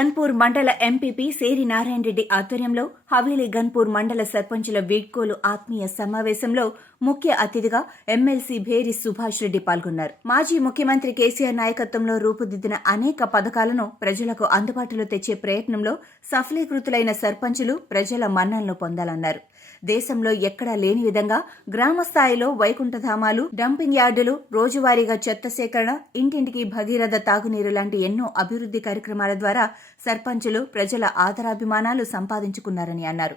గన్పూర్ మండల ఎంపీపీ సేరి నారాయణ రెడ్డి ఆధ్వర్యంలో హవేలీ గన్పూర్ మండల సర్పంచుల వీడ్కోలు ఆత్మీయ సమావేశంలో ముఖ్య అతిథిగా ఎమ్మెల్సీ భేరి సుభాష్ రెడ్డి పాల్గొన్నారు. మాజీ ముఖ్యమంత్రి కేసీఆర్ నాయకత్వంలో రూపుదిద్దిన అనేక పథకాలను ప్రజలకు అందుబాటులో తెచ్చే ప్రయత్నంలో సఫలీకృతులైన సర్పంచులు ప్రజల మన్ననలు పొందాలన్నారు. దేశంలో ఎక్కడా లేని విధంగా గ్రామ స్థాయిలో వైకుంఠధామాలు డంపింగ్ యార్డులు రోజువారీగా చెత్త సేకరణ ఇంటింటికి భగీరథ తాగునీరు లాంటి ఎన్నో అభివృద్ధి కార్యక్రమాల ద్వారా సర్పంచులు ప్రజల ఆదరాభిమానాలు సంపాదించుకున్నారని అన్నారు.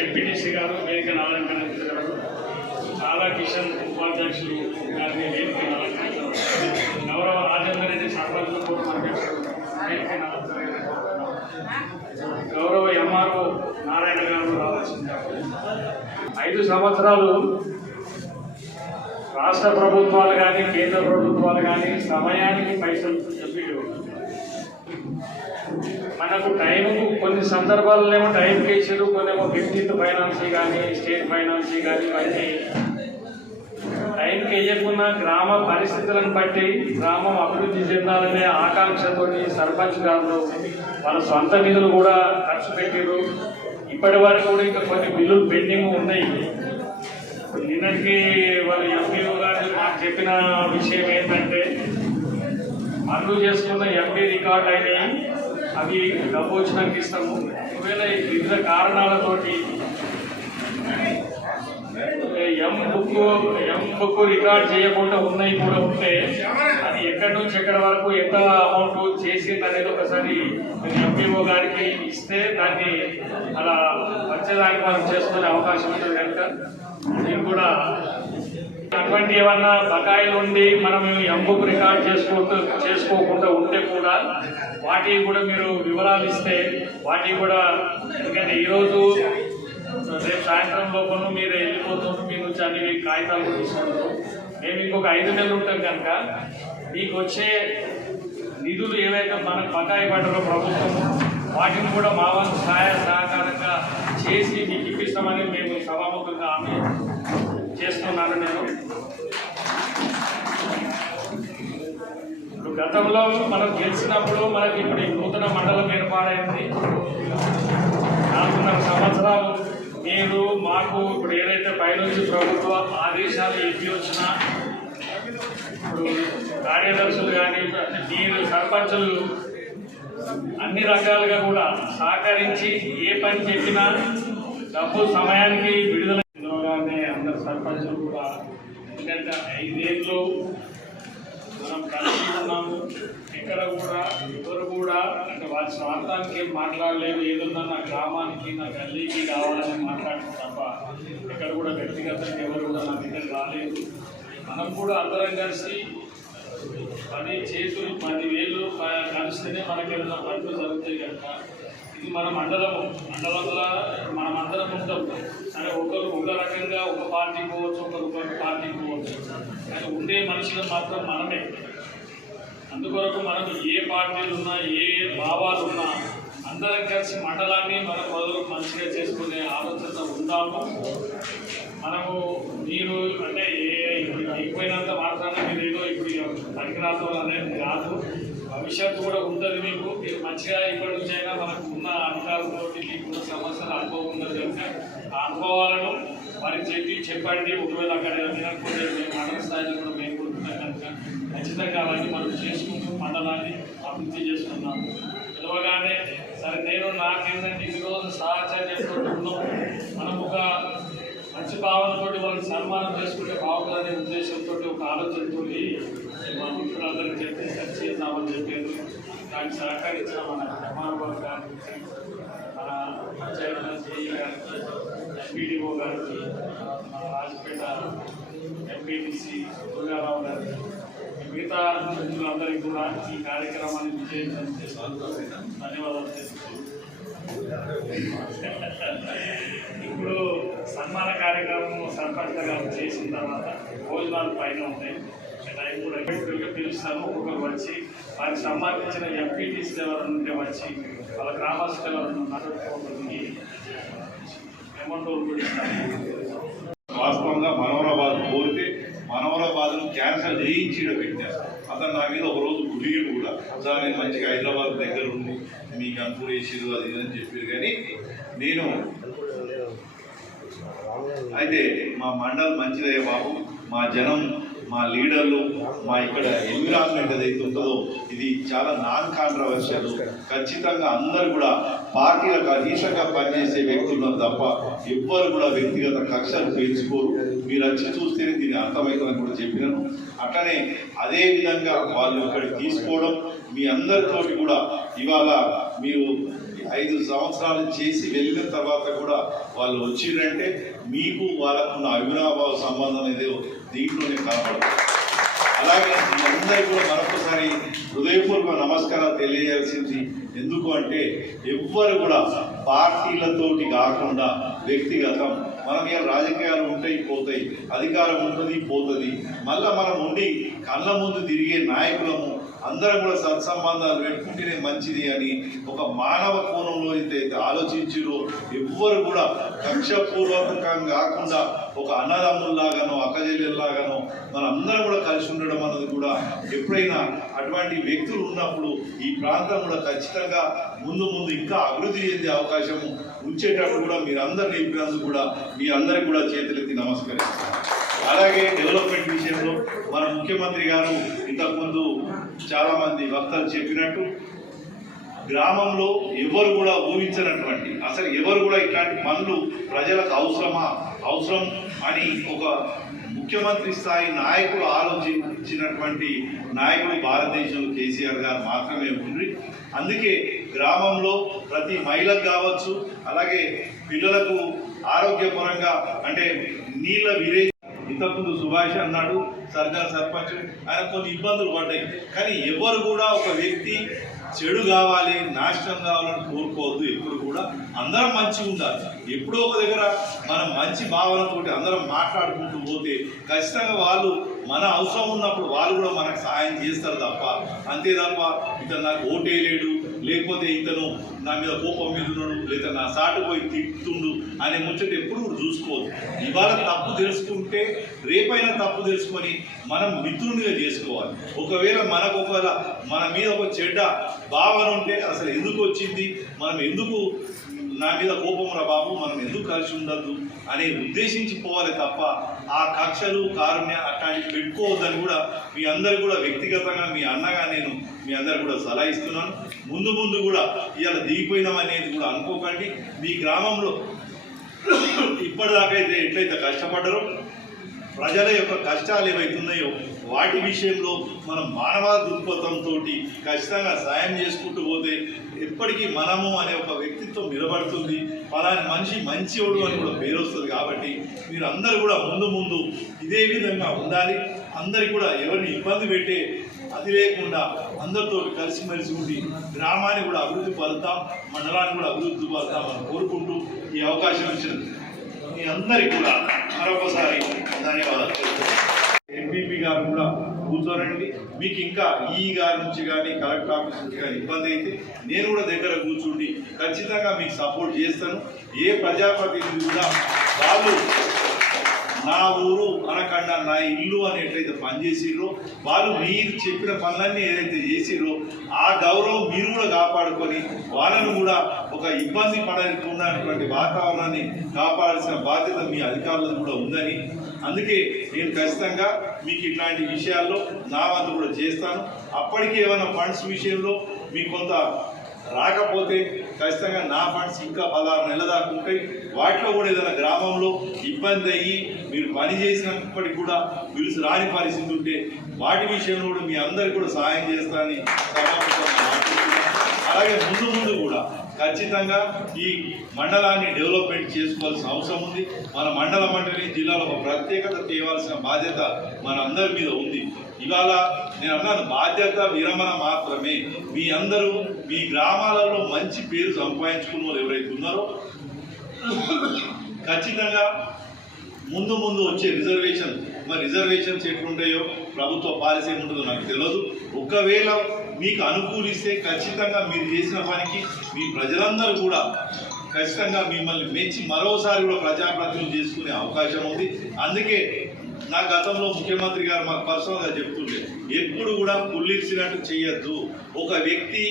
ఎంపీటీసీ గారు వేదిక నారాయణ గారు ఉపాధ్యక్షులు గారిని వేదిక గౌరవ రాజేందర్ రెడ్డి సర్పంచ్ కూడా మనకి వేదిక గౌరవ ఎంఆర్ఓ నారాయణ గారు రావాల్సిందారు ఐదు సంవత్సరాలు రాష్ట్ర ప్రభుత్వాలు కానీ కేంద్ర ప్రభుత్వాలు కానీ సమయానికి పైసలు చెప్పి మనకు టైం కొన్ని సందర్భాల్లో ఏమో టైంకి ఇచ్చారు కొన్ని ఏమో ఫిఫ్టీన్త్ ఫైనాన్సీ కానీ స్టేట్ ఫైనాన్సీ కానీ ఇవన్నీ టైంకి వేయకున్న గ్రామ పరిస్థితులను బట్టి గ్రామం అభివృద్ధి చెందాలనే ఆకాంక్షతోటి సర్పంచ్ గారు వాళ్ళ సొంత నిధులు కూడా ఖర్చు పెట్టారు ఇప్పటి వరకు కూడా ఇంకా కొన్ని బిల్లులు పెండింగ్ ఉన్నాయి. నిన్నటికి వాళ్ళ ఎంపీఓ గారు మాకు చెప్పిన విషయం ఏంటంటే మందు చేసుకున్న ఎంపీ రికార్డ్ అయినాయి. అవి డబ్బు వచ్చినాక ఇస్తాము. ఒకవేళ వివిధ కారణాలతోటి M book M book record చేయకుండా ఉన్నాయి కూడా ఉంటే అది ఎక్కడి నుంచి ఎక్కడి వరకు ఎంత అమౌంట్ చేసింది అనేది ఒకసారి ఎంపీఓ గారికి ఇస్తే దాన్ని అలా వచ్చేదానికి మనం చేసుకునే అవకాశం ఉంటుంది కనుక నేను కూడా అటువంటి ఏమన్నా బకాయిలు ఉండి మనం ఎంబుక్ రికార్డ్ చేసుకో చేసుకోకుండా ఉంటే కూడా వాటికి కూడా మీరు వివరాలు ఇస్తే వాటికి కూడా ఎందుకంటే ఈరోజు రేపు సాయంత్రం లోపల మీరు వెళ్ళిపోతున్నారు మీ నుంచి అన్ని కాగితాలు కూడా తీసుకుంటారు మేము ఇంకొక ఐదు నెలలు ఉంటాం కనుక మీకు వచ్చే నిధులు ఏవైతే మనకు బకాయి పడ్డారో ప్రభుత్వం వాటిని కూడా మా వంతు సహాయ సహకారంగా చేసి మీకు ఇప్పిస్తామని మేము సభాముఖంగా హామీ చేస్తున్నాను నేను. గతంలో మనం గెలిచినప్పుడు మనకి ఇప్పుడు ఈ నూతన మండలం ఏర్పాటైంది. నాలుగున్నర సంవత్సరాలు మీరు మాకు ఇప్పుడు ఏదైతే పైనుంచి ప్రభుత్వ ఆదేశాలు ఇచ్చి వచ్చినా ఇప్పుడు కార్యదర్శులు కానీ మీరు సర్పంచులు అన్ని రకాలుగా కూడా సహకరించి ఏ పని చెప్పినా డబ్బు సమయానికి విడుదల అందరు సర్పంచులు కూడా. ఎందుకంటే ఐదేళ్ళు మనం కలిసి ఉన్నాము ఎక్కడ కూడా ఎవరు కూడా అంటే వారి స్వార్థానికి ఏం మాట్లాడలేదు. ఏదన్నా నా గ్రామానికి నా గల్లీకి కావాలని మాట్లాడటం తప్ప ఎక్కడ కూడా వ్యక్తిగతంగా ఎవరు కూడా నా దగ్గర రాలేదు. మనం కూడా అందరం కలిసి పది చేతులు పది వేలు కలిస్తేనే మనకి ఏదైనా పనులు జరుగుతాయి కనుక ఇది మన మండలము. మండలంలో మనమందరం అందరం ఉంటాం. ఒకరు ఒక రకంగా ఒక పార్టీ పోవచ్చు ఒకరు ఒక పార్టీ పోవచ్చు. కానీ ఉండే మనుషులు మాత్రం మనమే. అందుకొరకు మనం ఏ పార్టీలు ఉన్నా ఏ భావాలు ఉన్నా అందరం కలిసి మండలాన్ని మన మొదలు మంచిగా చేసుకునే ఆలోచన ఉందాము. మనము మీరు అంటే ఏ ఎక్కువైనంత మాత్రాన మీరు ఏదో ఇప్పుడు పనికిరాతం అనేది కాదు. భవిష్యత్తు కూడా ఉంటుంది మీకు. మీరు మంచిగా ఇప్పటి నుంచి అయినా మనకు ఉన్న అధికారులతో మీకు సమస్యలు అనుభవం ఉన్నది కనుక ఆ అనుభవాలను మరి చెప్పి చెప్పండి. ఒకవేళ అక్కడ వినకపోతే మేము మండల స్థాయిలో కూడా మేము కొడుతున్నాం కనుక ఖచ్చితంగా అవన్నీ మనం చేసుకుంటూ మండలాన్ని అభివృద్ధి చేసుకున్నాము పిలవగానే సరే నేను నాకేంటంటే ఈరోజు సహచర్యంతో ఉన్నాం. మనం ఒక మంచి భావనతోటి వాళ్ళని సన్మానం చేసుకుంటే బాగుంటుందనే ఉద్దేశంతో ఒక ఆలోచనతో మా మిత్రులందరూ చేసి సరి చేద్దామని చెప్పారు దానికి సహకరించిన మన ఎంఆర్ఓ గారికి మన పంచాయతీ జేఈ గారికి ఎంపీడీఓ గారికి మన రాజపేట ఎంపీటీసీ దుర్గారావు గారికి మిగతా మిత్రులందరికీ కూడా ఈ కార్యక్రమాన్ని విజయవంతం చేసినందుకు ధన్యవాదాలు తెలుపుతున్నాను. ఇప్పుడు సన్మాన కార్యక్రమం సర్పంచ్ గారు చేసిన తర్వాత భోజనాలు పైన ఉంటాయి. టైం కూడా పిలుస్తాను ఒక్కొక్కరు వచ్చి వారికి సంబంధించిన ఎంపీటీస్ ఎవరు ఉంటే వచ్చి వాళ్ళ గ్రామస్తులు ఎవరు ఉన్నారు ఒక్కొక్కరికి అమౌంట్ వాస్తవంగా మనోహరాబాద్ కోరితే మనవరాబాద్ను క్యాన్సల్ చేయించి పెట్టారు. అతను నా మీద ఒక రోజు గుడిగిడు కూడా సార్ నేను మంచిగా హైదరాబాద్ దగ్గర ఉండి మీకు అనుకూల వేసిరు అది అని చెప్పారు. కానీ నేను అయితే మా మండలం మంచిదే బాబు మా జనం మా లీడర్లు మా ఇక్కడ ఎన్విరాన్మెంట్ ఏదైతే ఉంటుందో ఇది చాలా నాన్ కాంట్రవర్షియల్ ఖచ్చితంగా అందరు కూడా పార్టీలకు అధీశంగా పనిచేసే వ్యక్తులు తప్ప ఎవ్వరు కూడా వ్యక్తిగత కక్షలు పెంచుకోరు. మీరు వచ్చి చూస్తేనే దీన్ని అర్థమవుతుందని కూడా చెప్పినాను. అట్లనే అదే విధంగా వాళ్ళు ఇక్కడ తీసుకోవడం మీ అందరితోటి కూడా ఇవాళ మీరు ఐదు సంవత్సరాలు చేసి వెళ్ళిన తర్వాత కూడా వాళ్ళు వచ్చిందంటే మీకు వాళ్ళకు ఉన్న అవినాభావ సంబంధం అనేది దీంట్లోనే కనపడుతుంది. అలాగే మీ అందరికీ కూడా మరొకసారి హృదయపూర్వక నమస్కారాలు తెలియజేయాల్సింది ఎందుకు అంటే ఎవ్వరు కూడా పార్టీలతోటి కాకుండా వ్యక్తిగతం మనం ఏం రాజకీయాలు ఉంటాయి పోతాయి అధికారం ఉంటుంది పోతుంది. మళ్ళీ మనం ఉండి కళ్ళ ముందు తిరిగే నాయకులము అందరం కూడా సత్సంబంధాలు పెట్టుకుంటేనే మంచిది అని ఒక మానవ కోణంలో అయితే అయితే ఎవ్వరు కూడా కక్షపూర్వకంగా కాకుండా ఒక అన్నదమ్ముల్లాగానో అక్కజెల్లెల్లాగానో మనందరం కూడా కలిసి ఉండడం అన్నది కూడా ఎప్పుడైనా అటువంటి వ్యక్తులు ఉన్నప్పుడు ఈ ప్రాంతం కూడా ఖచ్చితంగా ముందు ముందు ఇంకా అభివృద్ధి చెందే అవకాశం ఉంచేటప్పుడు కూడా మీరందరూ చెప్పినందుకు కూడా మీ అందరికి కూడా చేతులెత్తి నమస్కరిస్తాను. అలాగే డెవలప్మెంట్ విషయంలో మన ముఖ్యమంత్రి గారు ఇంతకుముందు చాలా మంది వక్తలు చెప్పినట్టు గ్రామంలో ఎవరు కూడా ఊహించినటువంటి అసలు ఎవరు కూడా ఇట్లాంటి పనులు ప్రజలకు అవసరమా అవసరం అని ఒక ముఖ్యమంత్రి స్థాయి నాయకులు ఆలోచించినటువంటి నాయకుడు భారతదేశంలో కేసీఆర్ గారు మాత్రమే ఉండ్రి అందుకే గ్రామంలో ప్రతి మహిళకు కావచ్చు అలాగే పిల్లలకు ఆరోగ్యపరంగా అంటే నీళ్ళ విరే ఇంతకుముందు సుభాష్ అన్నాడు సర్కార్ సర్పంచ్ ఆయన కొన్ని ఇబ్బందులు పడ్డాయి. కానీ ఎవరు కూడా ఒక వ్యక్తి చెడు కావాలి నాశనం కావాలని కోరుకోవద్దు. ఎప్పుడు కూడా అందరం మంచిగా ఉండాలి. ఎప్పుడో ఒక దగ్గర మనం మంచి భావనతోటి అందరం మాట్లాడుకుంటూ పోతే ఖచ్చితంగా వాళ్ళు మన అవసరం ఉన్నప్పుడు వాళ్ళు కూడా మనకు సహాయం చేస్తారు తప్ప అంతే తప్ప ఇతను నాకు ఓటేయలేడు లేకపోతే ఇతను నా మీద కోపం మీద ఉన్నాడు లేదా నా సాటు పోయి తిప్పుతుండు అనే ముచ్చట ఎప్పుడు చూసుకోవద్దు. ఇవాళ తప్పు తెలుసుకుంటే రేపైనా తప్పు తెలుసుకొని మనం మిత్రునిగా చేసుకోవాలి. ఒకవేళ మనకు ఒకవేళ మన మీద ఒక చెడ్డ భావన ఉంటే అసలు ఎందుకు వచ్చింది? మనం ఎందుకు నా మీద కోపం రా బాబు మనం ఎందుకు కలిసి ఉండద్దు అనే ఉద్దేశించి పోవాలి తప్ప ఆ కక్షలు కారుణ్య అట్లాంటివి పెట్టుకోవద్దని కూడా మీ అందరు కూడా వ్యక్తిగతంగా మీ అన్నగా నేను మీ అందరు కూడా సలహా ఇస్తున్నాను. ముందు ముందు కూడా ఇవాళ దిగిపోయినాం అనేది కూడా అనుకోకండి. మీ గ్రామంలో ఇప్పటిదాకైతే అయితే ఎట్లయితే కష్టపడ్డారో ప్రజల యొక్క కష్టాలు ఏవైతున్నాయో వాటి విషయంలో మనం మానవ దృక్పథంతో ఖచ్చితంగా సాయం చేసుకుంటూ పోతే ఎప్పటికీ మనము అనే ఒక వ్యక్తిత్వం నిలబడుతుంది. పలాని మనిషి మంచివాడు అని కూడా పేరు వస్తుంది కాబట్టి మీరు అందరూ కూడా ముందు ముందు ఇదే విధంగా ఉండాలి. అందరికి కూడా ఎవరిని ఇబ్బంది పెట్టే అది లేకుండా అందరితో కలిసిమెలిసి ఉండి గ్రామాన్ని కూడా అభివృద్ధి పరుతాం మండలాన్ని కూడా అభివృద్ధి పరుతామని కోరుకుంటూ ఈ అవకాశం ఇచ్చిన మీ అందరికీ కూడా మరొకసారి ధన్యవాదాలు. గారు కూడా కూర్చోనండి మీకు ఇంకా ఈ గారి నుంచి కానీ కలెక్టర్ ఆఫీస్ నుంచి కానీ ఇబ్బంది అయితే నేను కూడా దగ్గర కూర్చుండి ఖచ్చితంగా మీకు సపోర్ట్ చేస్తాను. ఏ ప్రజాప్రతినిధి కూడా వాళ్ళు నా ఊరు అనకుండా నా ఇల్లు అని ఎట్లయితే పనిచేసిర్రో వాళ్ళు మీరు చెప్పిన పనులన్నీ ఏదైతే చేసిర్రో ఆ గౌరవం మీరు కూడా కాపాడుకొని వాళ్ళను కూడా ఒక ఇబ్బంది పడకున్నటువంటి వాతావరణాన్ని కాపాడాల్సిన బాధ్యత మీ అధికారులకు కూడా ఉందని. అందుకే నేను ఖచ్చితంగా మీకు ఇట్లాంటి విషయాల్లో నా వంతు కూడా చేస్తాను. అప్పటికే ఏమైనా ఫండ్స్ విషయంలో మీకు కొంత రాకపోతే ఖచ్చితంగా నా ఫండ్స్ ఇంకా పదహారు నెలల దాకా ఉంటాయి. వాటిలో కూడా ఏదైనా గ్రామంలో ఇబ్బంది అయ్యి మీరు పని చేసినప్పటికి కూడా పిలుసు రాని పరిస్థితి ఉంటే వాటి విషయంలో కూడా మీ అందరికి కూడా సహాయం చేస్తానని అలాగే ముందు ముందు కూడా ఖచ్చితంగా ఈ మండలాన్ని డెవలప్మెంట్ చేసుకోవాల్సిన అవసరం ఉంది. మన మండలం అంటేనే జిల్లాలో ఒక ప్రత్యేకత తేవాల్సిన బాధ్యత మన అందరి మీద ఉంది. ఇవాళ నేను అన్నాను బాధ్యత విరమణ మాత్రమే. మీ అందరూ మీ గ్రామాలలో మంచి పేరు సంపాదించుకున్న వాళ్ళు ఎవరైతే ఉన్నారో ఖచ్చితంగా ముందు ముందు వచ్చే రిజర్వేషన్. మరి రిజర్వేషన్స్ ఎట్లుంటాయో ప్రభుత్వ పాలసీ ఉంటుందో నాకు తెలియదు. ఒకవేళ మీకు అనుకూలిస్తే ఖచ్చితంగా మీరు చేసిన పనికి మీ ప్రజలందరూ కూడా ఖచ్చితంగా మిమ్మల్ని మెచ్చి మరోసారి కూడా ప్రజాప్రతినిధులు చేసుకునే అవకాశం ఉంది. అందుకే నా గతంలో ముఖ్యమంత్రి గారు మాకు పర్సనల్గా చెప్తుండే ఎప్పుడు కూడా పుల్లిసినట్టు చేయొద్దు ఒక వ్యక్తి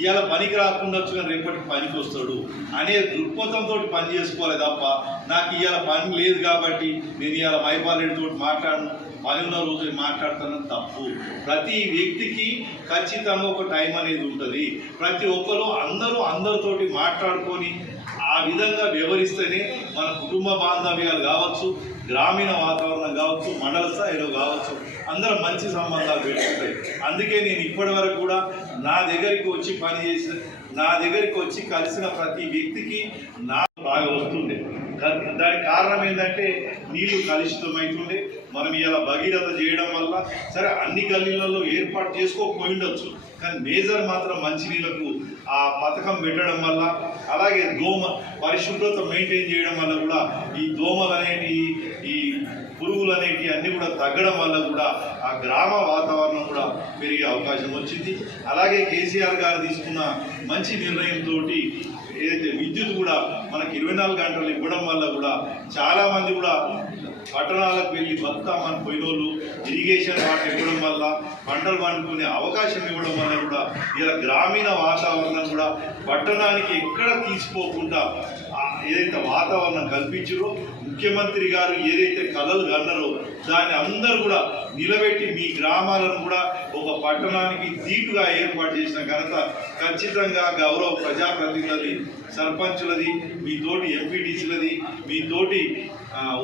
ఇవాళ పనికి రాకుండా కానీ రేపటి పనికి వస్తాడు అనే దృక్పథంతో పని చేసుకోవాలి తప్ప నాకు ఇవాళ పని లేదు కాబట్టి నేను ఇవాళ మైపాలెడ్డితో మాట్లాడను. పని ఉన్న రోజు మాట్లాడుతానని తప్పు. ప్రతి వ్యక్తికి ఖచ్చితంగా ఒక టైం అనేది ఉంటుంది. ప్రతి ఒక్కరు అందరూ అందరితోటి మాట్లాడుకొని ఆ విధంగా వివరిస్తేనే మన కుటుంబ బాంధవ్యాలు కావచ్చు గ్రామీణ వాతావరణం కావచ్చు మండల స్థాయిలో కావచ్చు అందరం మంచి సంబంధాలు పెట్టుకుంటాయి. అందుకే నేను ఇప్పటి వరకు కూడా నా దగ్గరికి వచ్చి పనిచేసిన నా దగ్గరికి వచ్చి కలిసిన ప్రతి వ్యక్తికి నా బాగా వస్తుండే దానికి కారణం ఏంటంటే నీళ్ళు కలుషితమవుతుండే మనం ఇలా భగీరథ చేయడం వల్ల సరే అన్ని గల్లీలలో ఏర్పాటు చేసుకోకపోయి ఉండొచ్చు. కానీ మేజర్ మాత్రం మంచినీళ్ళకు ఆ పథకం పెట్టడం వల్ల అలాగే దోమ పరిశుభ్రత మెయింటైన్ చేయడం వల్ల కూడా ఈ దోమలు అనేటి ఈ పురుగులు అనేటి అన్నీ కూడా తగ్గడం వల్ల కూడా ఆ గ్రామ వాతావరణం కూడా పెరిగే అవకాశం వచ్చింది. అలాగే కేసీఆర్ గారు తీసుకున్న మంచి నిర్ణయంతో ఏదైతే విద్యుత్ కూడా మనకి ఇరవై నాలుగు గంటలు ఇవ్వడం వల్ల కూడా చాలామంది కూడా పట్టణాలకు వెళ్ళి బతుకామని పోయిన వాళ్ళు ఇరిగేషన్ వాటర్ ఇవ్వడం వల్ల పంటలు పండుకునే అవకాశం ఇవ్వడం వల్ల కూడా ఇలా గ్రామీణ వాతావరణం కూడా పట్టణానికి ఎక్కడ తీసుకోకుండా ఏదైతే వాతావరణం కల్పించారో ముఖ్యమంత్రి గారు ఏదైతే కళలు కన్నారో దాన్ని అందరూ కూడా నిలబెట్టి మీ గ్రామాలను కూడా ఒక పట్టణానికి దీటుగా ఏర్పాటు చేసిన ఘనత ఖచ్చితంగా గౌరవ ప్రజాప్రతినిధులది. సర్పంచులది మీ తోటి ఎంపీటీసీలది మీ తోటి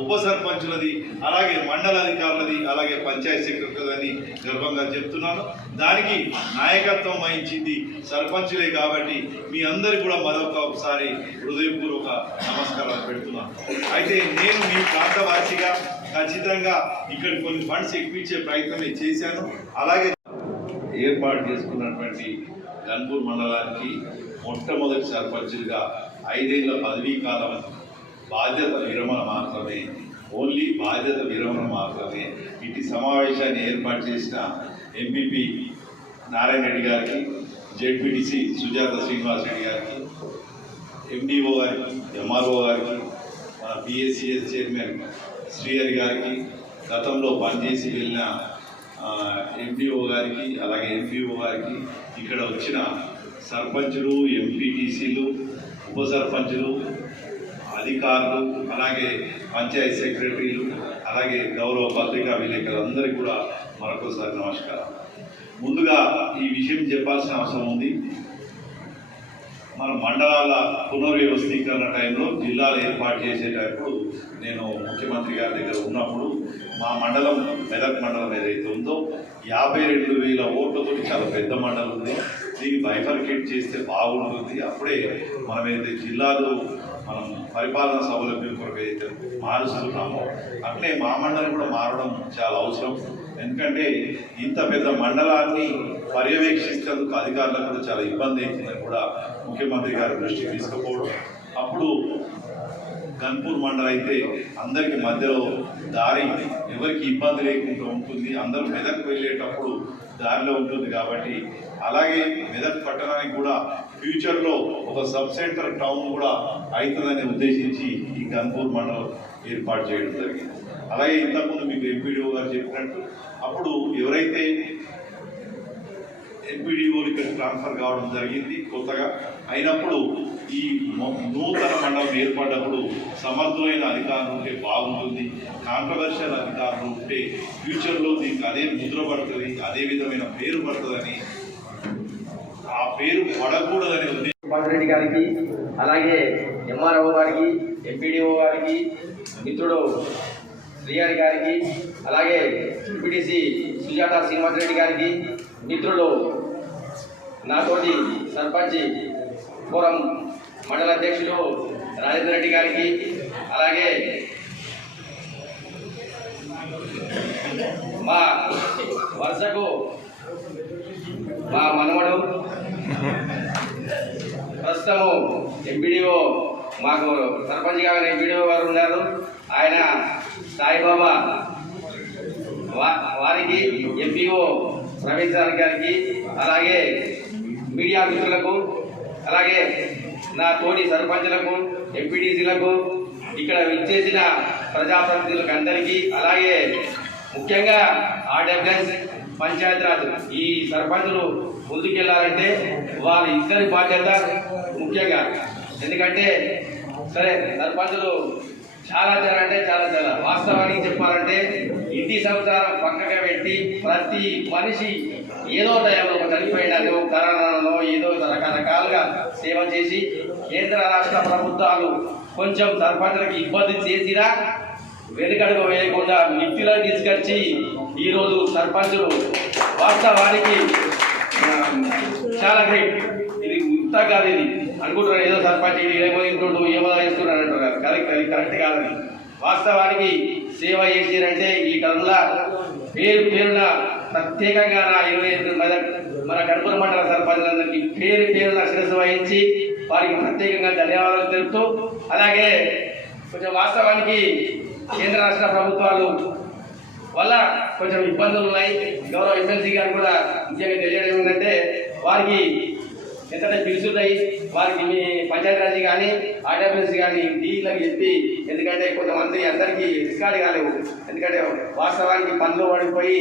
ఉప సర్పంచులది అలాగే మండల అధికారులది అలాగే పంచాయత్ సెక్రటరీలని గర్వంగా చెప్తున్నాను. దానికి నాయకత్వం వహించింది సర్పంచులే కాబట్టి మీ అందరికి కూడా మరొకసారి హృదయపూర్వక నమస్కారాలు పెడుతున్నాను అయితే నేను మీ ప్రాంతవాసిగా ఖచ్చితంగా ఇక్కడ కొన్ని ఫండ్స్ ఎక్కిపించే ప్రయత్నం నేను చేశాను. అలాగే ఏర్పాటు చేసుకున్నటువంటి గన్పూర్ మండలానికి మొట్టమొదటి సర్పంచులుగా ఐదేళ్ళ పదవీ కాలం బాధ్యత విరమణ మాత్రమే ఓన్లీ బాధ్యత విరమణ మాత్రమే ఇటు సమావేశాన్ని ఏర్పాటు చేసిన ఎంపీపీ నారాయణ రెడ్డి గారికి జెడ్పీటీసీ సుజాత శ్రీనివాస్ రెడ్డి గారికి ఎండిఓ గారికి ఎంఆర్ఓ గారికి మన పిఎస్సిఎస్ చైర్మన్ శ్రీహరి గారికి గతంలో పనిచేసి వెళ్ళిన ఎండిఓ గారికి అలాగే ఎంపీఓ గారికి ఇక్కడ వచ్చిన సర్పంచులు ఎంపీటీసీలు ఉప సర్పంచులు అధికారులు అలాగే పంచాయత్ సెక్రటరీలు అలాగే గౌరవ పత్రికా విలేకరులందరికీ కూడా మరొకసారి నమస్కారం. ముందుగా ఈ విషయం చెప్పాల్సిన అవసరం ఉంది. మన మండలాల పునర్వ్యవస్థీకరణ టైంలో జిల్లాలు ఏర్పాటు చేసేటప్పుడు నేను ముఖ్యమంత్రి గారి దగ్గర ఉన్నప్పుడు మా మండలం మెదక్ మండలం ఏదైతే ఉందో యాభై రెండు వేల ఓట్లతో చాలా పెద్ద మండలం ఉంది. దీన్ని బైఫర్కేట్ చేస్తే బాగుంటుంది. అప్పుడే మనం ఏదైతే మనం పరిపాలన సౌలభ్యం కొరకు ఏదైతే మారుస్తున్నామో. అట్లే మా మండలం కూడా మారడం చాలా అవసరం. ఎందుకంటే ఇంత పెద్ద మండలాన్ని పర్యవేక్షించేందుకు అధికారులకు కూడా చాలా ఇబ్బంది అవుతుందని కూడా ముఖ్యమంత్రి గారి దృష్టికి తీసుకుపోవడం. అప్పుడు ధన్పూర్ మండలం అయితే అందరికి మధ్యలో దారి ఎవరికి ఇబ్బంది లేకుండా ఉంటుంది. అందరూ మెదక్ వెళ్ళేటప్పుడు దారిలో ఉంటుంది కాబట్టి అలాగే మెదక్ పట్టణానికి కూడా ఫ్యూచర్లో ఒక సబ్ సెంటర్ టౌన్ కూడా అవుతుందని ఉద్దేశించి ఈ గన్పూర్ మండలం ఏర్పాటు చేయడం జరిగింది. అలాగే ఇంతకుముందు మీకు ఎంపీడీఓ గారు చెప్పినట్టు అప్పుడు ఎవరైతే ఎంపీడీఓలు ఇక్కడ ట్రాన్స్ఫర్ కావడం జరిగింది కొత్తగా అయినప్పుడు ఈ నూతన మండలం ఏర్పడినప్పుడు సమర్థమైన అధికారులు ఉంటే బాగుంటుంది కాంట్రవర్షియల్ అధికారులు ఉంటే ఫ్యూచర్లో దీనికి అదే ముద్ర పడుతుంది అదే విధమైన పేరు పడుతుందని ఆ పేరు పడకూడదని ఉంది. రెడ్డి గారికి అలాగే ఎంఆర్ఓ గారికి ఎంపీడీఓ గారికి మిత్రుడు శ్రీహరి గారికి అలాగే ఎంపీటీసీ సుజాత శ్రీనివాస్ రెడ్డి గారికి మిత్రులు నాతోటి సర్పంచ్ ఫోరం మండల అధ్యక్షులు రాజేంద్ర రెడ్డి గారికి అలాగే మా వరుసకు మా మనవడు ప్రస్తుతము ఎంపీడీఓ మాకు సర్పంచ్ గారు ఎంపీడీఓ గారు ఉన్నారు. ఆయన సాయిబాబా వా- వారికి ఎంపీఓ రవీంద్ర గారికి అలాగే మీడియా మిత్రులకు అలాగే నా తోటి సర్పంచులకు ఎంపీటీసీలకు ఇక్కడ విచ్చేసిన ప్రజాప్రతినిధులకు అందరికీ అలాగే ముఖ్యంగా ఆర్డబ్ల్యూఎస్ పంచాయతీరాజ్ ఈ సర్పంచులు ముందుకెళ్ళాలంటే వాళ్ళ ఇద్దరి బాధ్యత ముఖ్యంగా. ఎందుకంటే సరే సర్పంచులు చాలా చాలా అంటే చాలా చాలా వాస్తవానికి చెప్పాలంటే ఇంటి సంసారం పక్కగా పెట్టి ప్రతి మనిషి ఏదో టైంలో చనిపోయినదో కరోనాలో ఏదో రకరకాలుగా సేవ చేసి కేంద్ర రాష్ట్ర ప్రభుత్వాలు కొంచెం సర్పంచులకు ఇబ్బంది చేసినా వెనుకడుగు వేయకుండా వ్యక్తిలో తీసుకొచ్చి ఈరోజు సర్పంచులు. వాస్తవానికి చాలా గ్రేట్ ఇది కాదు ఇది అనుకుంటున్నారు ఏదో సర్పంచ్ ఇది ఏమో ఇంటుండు ఏమో వేస్తున్నాడు అంటున్నారు కరెక్ట్ అది కరెక్ట్ కాదని వాస్తవానికి సేవ చేసారంటే ఈ కాలంలో పేరు పేరున ప్రత్యేకంగా నా ఇరవై ఎనిమిది మెదక్ మన కడుపుల మండల సర్పంచులందరికీ పేరు పేరున శిరస్సు వహించి వారికి ప్రత్యేకంగా ధన్యవాదాలు తెలుపుతూ అలాగే కొంచెం వాస్తవానికి కేంద్ర రాష్ట్ర ప్రభుత్వాలు వల్ల కొంచెం ఇబ్బందులు ఉన్నాయి. గౌరవ ఎమ్మెల్సీ గారు కూడా ముఖ్యంగా తెలియడం ఏంటంటే వారికి ఎందుకంటే బిల్స్ వారికి మీ పంచాయతీరాజ్ కానీ ఆర్డబ్ల్యూఎస్ కానీ డీలకు చెప్పి ఎందుకంటే కొంతమంది అందరికీ రికార్డు కాలేవు. ఎందుకంటే వాస్తవానికి పనులు పడిపోయి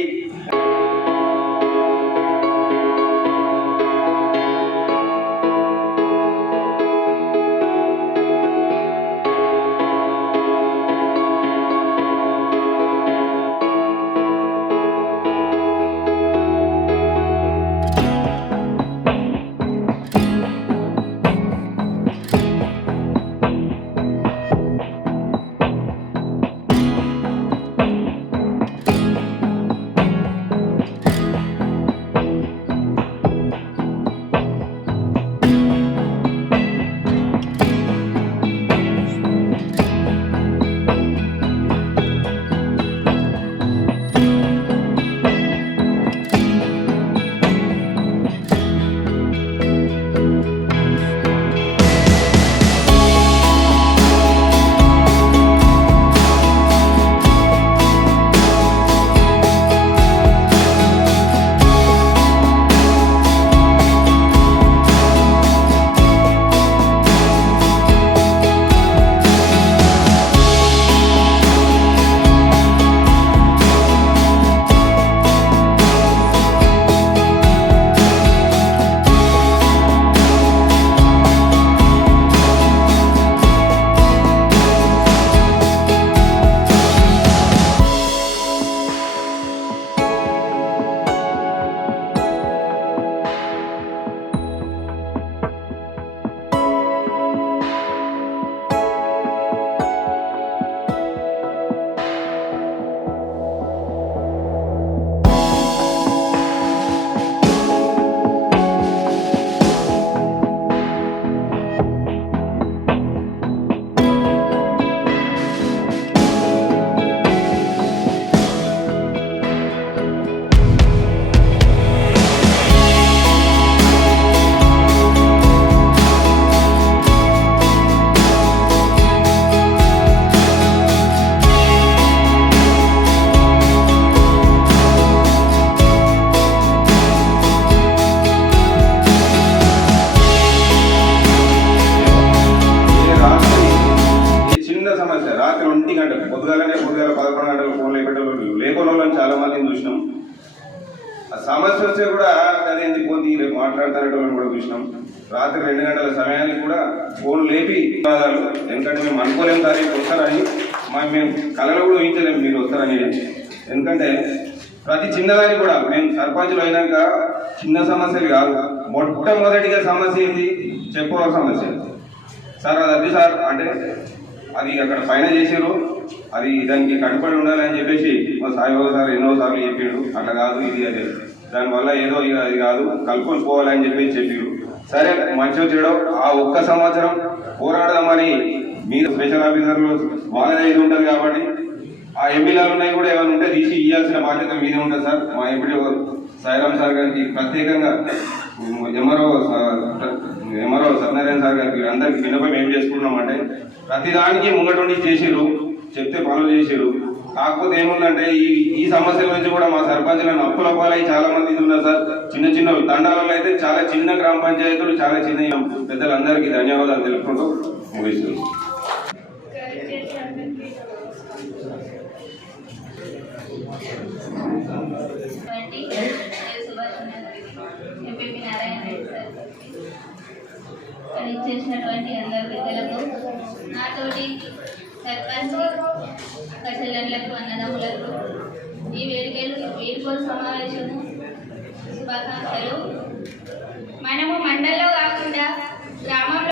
చూసినాం ఆ సమస్య వస్తే కూడా అదే ఎందుకు పోతే రేపు మాట్లాడతారని కూడా చూసినాం రాత్రి రెండు గంటల సమయానికి కూడా ఫోన్ లేపి ధన్యవాదాలు ఎందుకంటే మేము అనుకోలేము తారీఖు వస్తారని మా మేము కళలో కూడా ఊహించలేము మీరు వస్తారని ఎందుకంటే ప్రతి చిన్నదానికి కూడా మేము సర్పంచులు అయినాక చిన్న సమస్యలు కాదు. మొట్టమొదటిగా సమస్య ఏంటి చెప్పుకోవాల సమస్య. సార్ అది అది సార్ అంటే అది అక్కడ పైన చేసారు అది దానికి కట్టుబడి ఉండాలని చెప్పేసి మా సాయిబాబు సార్ ఎన్నో సార్లు చెప్పాడు. అట్లా కాదు ఇది అదే. దానివల్ల ఏదో ఇక అది కాదు కలుపుకొని పోవాలని చెప్పేసి చెప్పారు సరే మంచిగా చేయడం ఆ ఒక్క సంవత్సరం పోరాడదామని మీరు. స్పెషల్ ఆఫీసర్లు వాళ్ళదే ఇది ఉంటుంది కాబట్టి. ఆ ఎంపీలాలు ఉన్నాయి కూడా ఏమైనా ఉంటే తీసి ఇవ్వాల్సిన బాధ్యత మీదే ఉంటుంది సార్. మా ఎంపీ సాయిరామ్ సార్ గారికి ప్రత్యేకంగా ఎంఆర్ఓ ఎంఆర్ఓ సత్యనారాయణ సార్ గారికి అందరికి విన్నపం ఏం చేసుకుంటున్నామంటే ప్రతిదానికి ముంగటుండి చేసిరు చెప్తే పనులు చేశారు కాకపోతే ఏముందంటే ఈ ఈ సమస్యల నుంచి కూడా మా సర్పంచులను అప్పుల పాలై చాలా మంది ఉన్నారు సార్. చిన్న చిన్న తండాలలో అయితే చాలా చిన్న గ్రామ పంచాయతీలు చాలా చిన్న పెద్దలందరికీ ధన్యవాదాలు తెలుపుకుంటూ ముగిస్తున్నాం. ఇచ్చేసినటువంటి నాతోటి సర్పంచ్ అక్క చెల్లెళ్ళకు అన్నదమ్ములకు ఈ వేడుకలు వేదికల సమావేశము శుభాకాంక్షలు. మనము మండల్లో కాకుండా గ్రామం